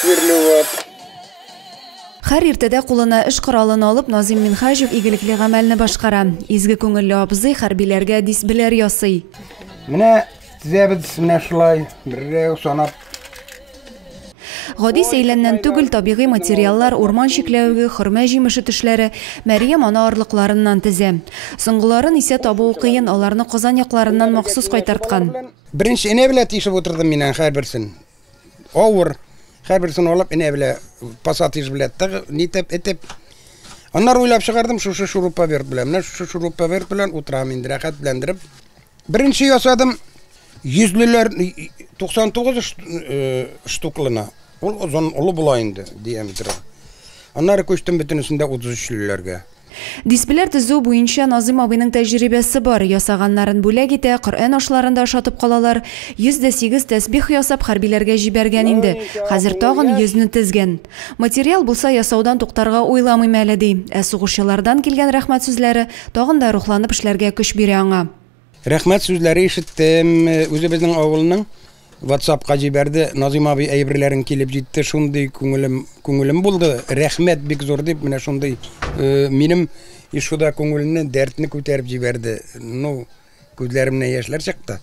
сверлеват. Һәр иртәдә кулына эш коралын алып, Назим Минхажев игелекле гамәлне башкара. Изге күңелле абзый хәрбиләргә дисбеләр ясый. Менә тезәбез менә шулай беррәү санап. Гади сәйләннән түгел табигый материаллар, урман чикләвеге, хөрмә җимеше тешләре Мәрьям ана орлыкларыннан тезә. Соңгыларын исә табу кыен, аларны Казан якларыннан махсус кайтарткан. Беренче энә белән тишеп утырдым миннән һәрберсен. Авыр һәрберсен алып энә белән пассатиш белән нитеп этеп. Аннар уйлап чыгардым шушы шуруппа белән. Менә шушы шуруппа белән утырам инде рәхәтләндереп. Беренче ясадым 100леләр 99 штуклына. Ул озын улы була инде диаметры. Аннары күчтем бөтенесендә 33леләргә. Дисплейлар төзү буенча Назим абыйның тәҗрибәсе бар. Ясаганнарын бүләк итә, Коръән ашларында ашатып калалар. 108 тәсбих ясап хәрбиләргә җибәргән инде. Хәзер тагын 100-ны тезгән. Материал булса ясаудан туктарга уйламыйм әле ди. Ә сугышчылардан килгән рәхмәт сүзләре тагын да рухланып эшләргә көч бирә аңа. Рәхмәт сүзләре ишеттем. Үзебезнең авылның WhatsApp-ка җибәрде. Назим абый әйберләрен килеп җитте. Шундый күңелем булды. Рәхмәт бик зур дип, менә шундый минем ишуда күңелне, дәртне күтәреп җибәрде. Ну, күзләремнән яшьләр чыкты.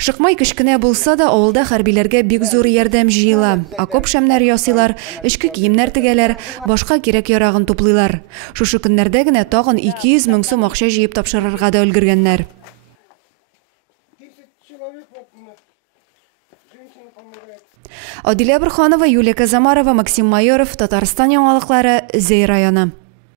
Шыкмай кечкенә булса да, авылда хәрбиләргә бик зур ярдәм җыела. Окоп шәмнәр ясыйлар, эчке киемнәр тегәләр, башка кирәк-ярагын туплыйлар. Шушы көннәрдә генә тагын 200 мең сум акча җыеп тапшырырга да өлгергәннәр. Адилә Борханова, Юлия Казамарова, Максим Майоров, Татарстан яңалыклары, Зей районы.